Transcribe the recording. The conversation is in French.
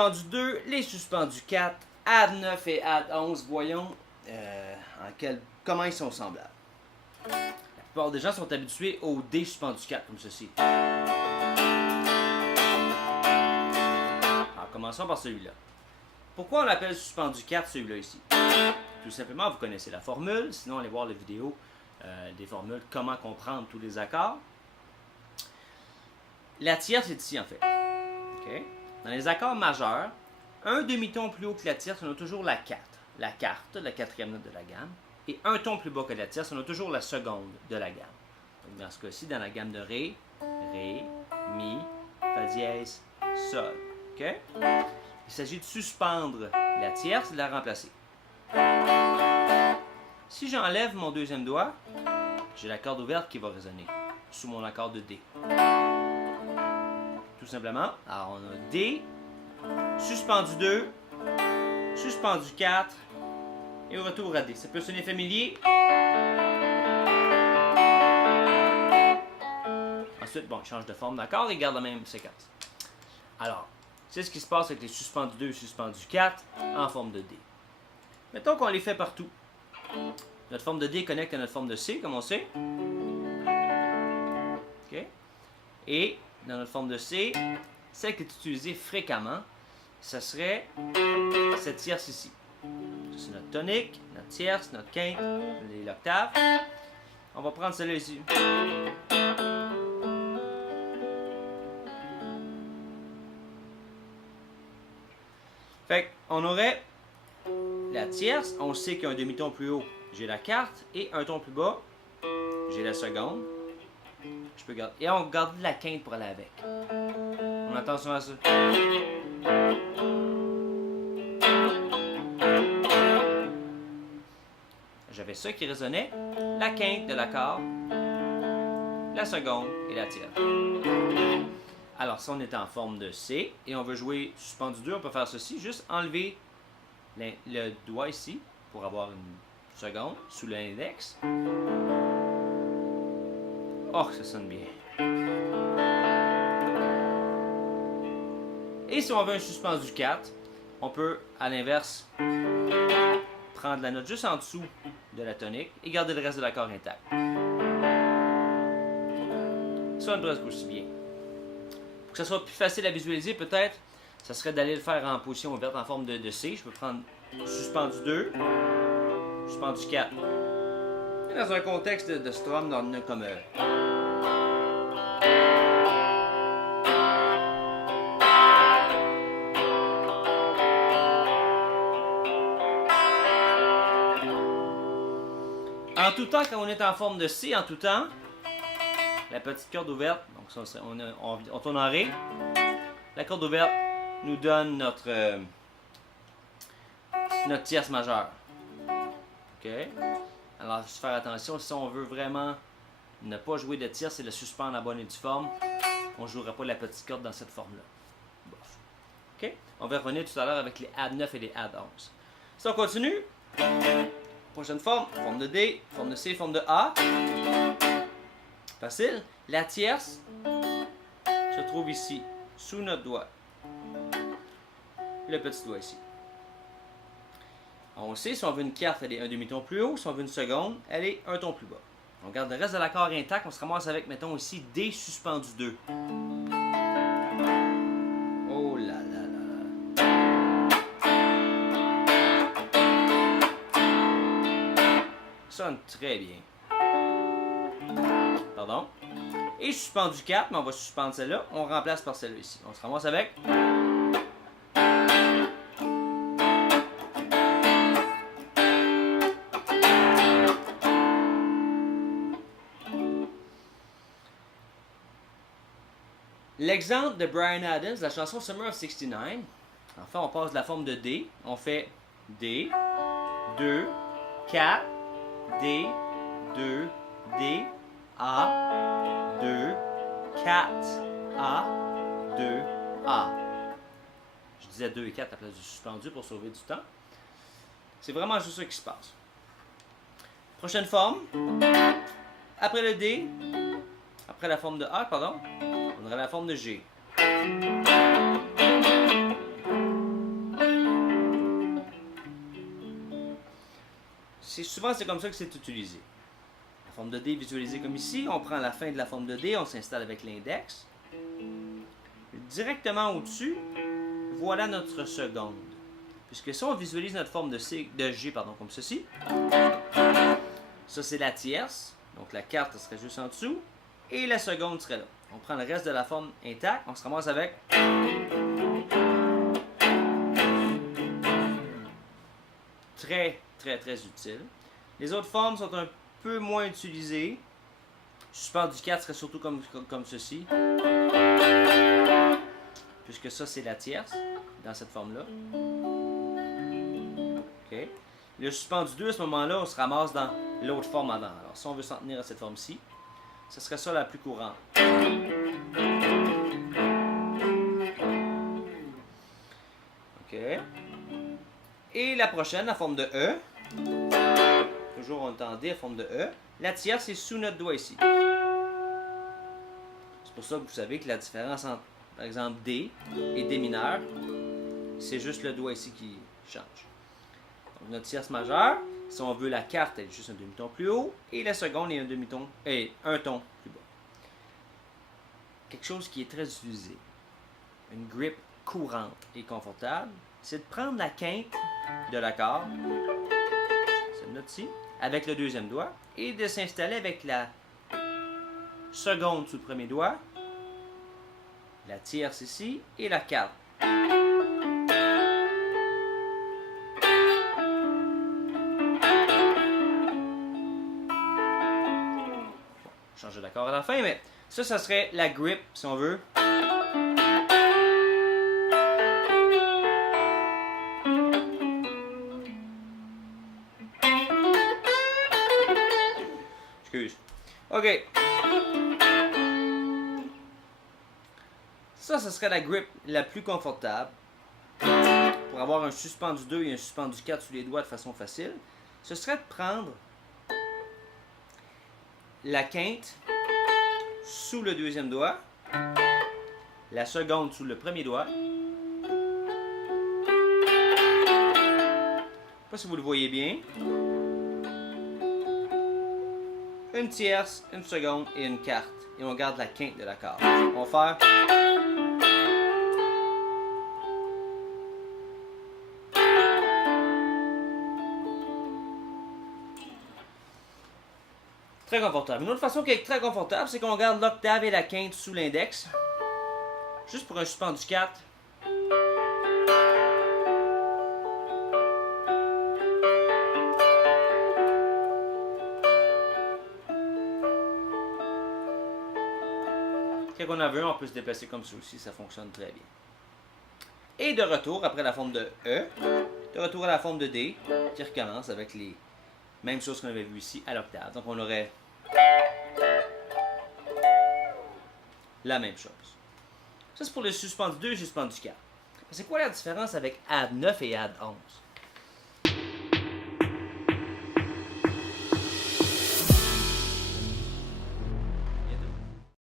suspendus 2, les suspendus 4, add 9 et add 11. Voyons comment ils sont semblables. La plupart des gens sont habitués au D suspendu 4, comme ceci. Alors, commençons par celui-là. Pourquoi on l'appelle suspendu 4, celui-là ici? Tout simplement, vous connaissez la formule, sinon allez voir la vidéo des formules, comment comprendre tous les accords. La tierce est ici en fait. Okay. Dans les accords majeurs, un demi-ton plus haut que la tierce, on a toujours la 4. La quarte, la quatrième note de la gamme. Et un ton plus bas que la tierce, on a toujours la seconde de la gamme. Donc dans ce cas-ci, dans la gamme de Ré, Ré, Mi, Fa dièse, Sol. Okay? Il s'agit de suspendre la tierce et de la remplacer. Si j'enlève mon deuxième doigt, j'ai la corde ouverte qui va résonner sous mon accord de D. Tout simplement, alors on a D, suspendu 2, suspendu 4 et au retour à D. Ça peut sonner familier. Ensuite, bon, il change de forme d'accord et garde la même séquence. Alors, c'est ce qui se passe avec les suspendus 2 et suspendus 4 en forme de D. Mettons qu'on les fait partout. Notre forme de D connecte à notre forme de C, comme on sait. Okay. Et dans notre forme de C, celle qui est utilisée fréquemment, ce serait cette tierce ici. C'est notre tonique, notre tierce, notre quinte, l'octave. On va prendre celle-là ici. Fait qu'on aurait la tierce, on sait qu'il y a un demi-ton plus haut, j'ai la quarte, et un ton plus bas, j'ai la seconde. Je peux garder. Et on garde la quinte pour aller avec. On attention à ça. J'avais ça qui résonnait, la quinte de l'accord, la seconde et la tierce. Alors, si on est en forme de C et on veut jouer suspendu 2, on peut faire ceci, juste enlever le doigt ici pour avoir une seconde sous l'index. Oh, ça sonne bien. Et si on veut un suspendu 4, on peut, à l'inverse, prendre la note juste en dessous de la tonique et garder le reste de l'accord intact. Ça sonne presque aussi bien. Pour que ça soit plus facile à visualiser, peut-être, ça serait d'aller le faire en position ouverte en forme de C. Je peux prendre suspendu 2, suspendu 4. Et dans un contexte de strum comme en tout temps, quand on est en forme de C, en tout temps, la petite corde ouverte, donc ça, on tourne en Ré. La corde ouverte nous donne notre tierce majeure. OK? Alors, juste faire attention, si on veut vraiment ne pas jouer de tierce et le suspendre en bonne et due forme, on ne jouera pas la petite corde dans cette forme-là. OK? On va revenir tout à l'heure avec les add 9 et les add 11. Si on continue, prochaine forme de D, forme de C, forme de A. Facile. La tierce se trouve ici, sous notre doigt. Le petit doigt ici. On sait, si on veut une quarte, elle est un demi-ton plus haut. Si on veut une seconde, elle est un ton plus bas. On garde le reste de l'accord intact. On se ramasse avec, mettons ici, D suspendu 2. Oh là là là là. Sonne très bien. Pardon. Et suspendu 4, mais on va suspendre celle-là. On remplace par celle-là ici. On se ramasse avec. L'exemple de Bryan Adams, la chanson Summer of 69, enfin on passe de la forme de D, on fait D, 2, 4, D, 2, D, A, 2, 4, A, 2, A. Je disais 2 et 4 à la place du suspendu pour sauver du temps. C'est vraiment juste ça qui se passe. Prochaine forme. Après le D, après la forme de A, pardon, on aurait la forme de G. souvent c'est comme ça que c'est utilisé. La forme de D est visualisée comme ici. On prend la fin de la forme de D, on s'installe avec l'index. Directement au-dessus, voilà notre seconde. Puisque si on visualise notre forme de G comme ceci, ça c'est la tierce, donc la carte serait juste en dessous, et la seconde serait là. On prend le reste de la forme intacte, on se ramasse avec très utile. Les autres formes sont un peu moins utilisées. Suspendu 4 serait surtout comme ceci. Puisque ça, c'est la tierce, dans cette forme-là. OK. Le suspendu 2, à ce moment-là, on se ramasse dans l'autre forme avant. Alors, si on veut s'en tenir à cette forme-ci, ce serait ça la plus courante. OK. Et la prochaine, la forme de E. Toujours on est en D, la forme de E. La tierce est sous notre doigt ici. C'est pour ça que vous savez que la différence entre, par exemple, D et D mineur, c'est juste le doigt ici qui change. Donc, notre tierce majeure, si on veut la carte, elle est juste un demi-ton plus haut, et la seconde est un demi-ton, un ton plus bas. Quelque chose qui est très utilisé, une grip courante et confortable, c'est de prendre la quinte de l'accord, cette note-ci, avec le deuxième doigt, et de s'installer avec la seconde sous le premier doigt, la tierce ici, et la carte. Changer d'accord à la fin, mais ça serait la grip, si on veut. Excuse. OK. Ça, ce serait la grip la plus confortable pour avoir un suspendu 2 et un suspendu 4 sous les doigts de façon facile. Ce serait de prendre la quinte sous le deuxième doigt, la seconde sous le premier doigt. Je ne sais pas si vous le voyez bien. Une tierce, une seconde et une quarte. Et on garde la quinte de l'accord. On va faire. Très confortable. Une autre façon qui est très confortable, c'est qu'on garde l'octave et la quinte sous l'index. Juste pour un suspendu 4. Quand on en veut, on peut se déplacer comme ça aussi, ça fonctionne très bien. Et de retour, après la forme de E, de retour à la forme de D, qui recommence avec les mêmes choses qu'on avait vues ici à l'octave. Donc on aurait la même chose. Ça c'est pour le suspendu 2 et le suspendu 4. C'est quoi la différence avec add 9 et add 11?